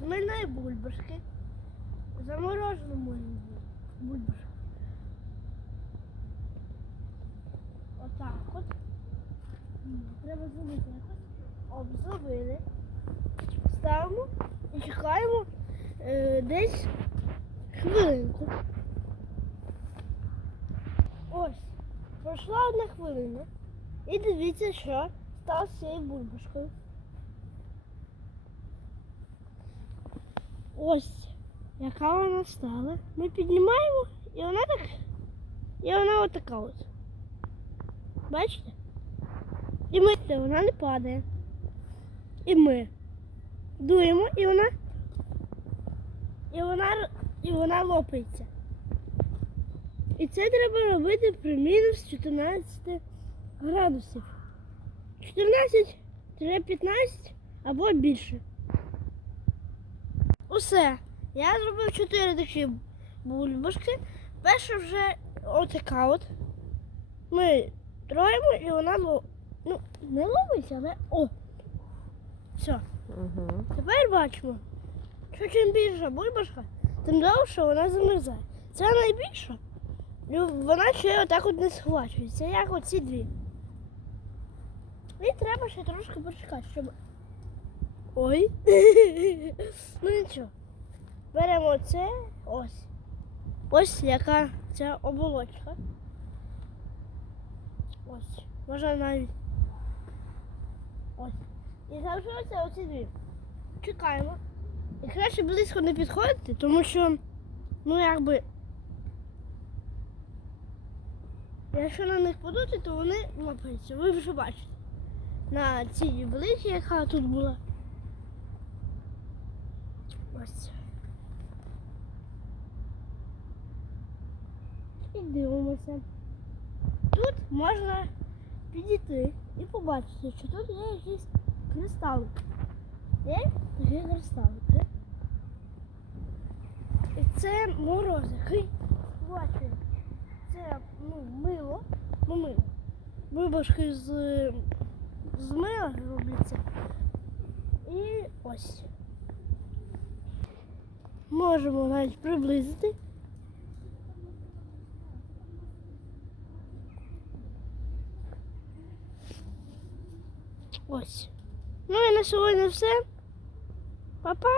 Мильної бульбашки. Заморожену мильну бульбашку. Отак от. Треба зробити якось. Обзовили. Ставимо і чекаємо е, десь хвилинку. Ось. Пройшла одна хвилина. І дивіться, що стало з цією бульбашкою. Ось, яка вона стала. Ми піднімаємо, і вона так. І вона отака от. Бачите? І ми це, вона не падає. І ми дуємо, і вона. І вона, і вона лопається. І це треба робити при мінус 14 градусів. 14-15 або більше. Усе. Я зробив 4 такі бульбашки. Перша вже отака от. Ми троємо і вона ну, не ловиться, але о! Все. Угу. Тепер бачимо, що чим більша бульбашка, тим довше вона замерзає. Це найбільша. І вона ще отак от не схвачується, як оці дві. І треба ще трошки почекати, щоб. Ой. ну нічого. Беремо це ось. Ось яка ця оболочка. Ось. Можна навіть. Ось. І залишилося оці дві. Чекаємо. І краще близько не підходити, тому що, ну якби. Якщо на них подути, то вони лопаються. Ви вже бачите. На цій великій, яка тут була. Ось. І дивимося. Тут можна підійти і побачити, що тут є якісь кристалики. Є такі кристалики. І це мороз, який бачите. Це ну, мило. Ну, мило. Вибашки з, з мила робляться. І ось. Можемо навіть приблизити. Ось. Ну і на сьогодні все. Па-па!